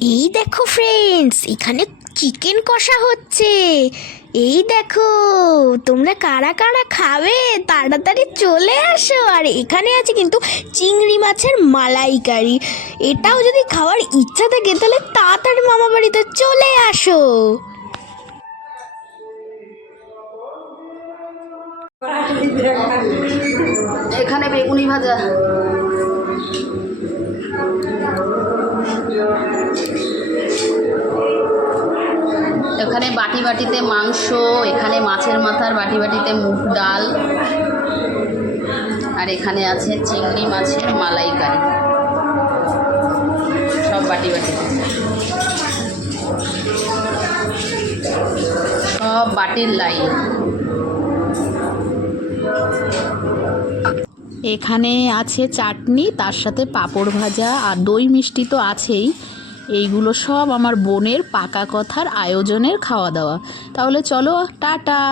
এই দেখো ফ্রেন্ডস, এখানে চিকেন কষা হচ্ছে। এই দেখো, তোমরা কারা কারা খাবে তাড়াতাড়ি চলে আসো। আর এখানে আছে কিন্তু চিংড়ি মাছের মালাইকারি। এটাও যদি খাওয়ার ইচ্ছা থাকে তাহলে তাড়াতাড়ি মামা বাড়িতে চলে আসো। এখানে বেগুনি ভাজা, এখানে বাটি বাটিতে মাংস, এখানে মাছের মাথার বাটি বাটিতে মুগ ডাল, আর এখানে আছে চিংড়ি মাছের মালাইকারি, সব বাটি বাটিতে, সব বাটির লাইন। এখানে আছে চাটনি, তার সাথে পাঁপড় ভাজা আর দই মিষ্টি তো আছেই। এইগুলো সব আমার বোনের পাকা কথার আয়োজনের খাওয়া দাওয়া। তাহলে চলো, টাটা।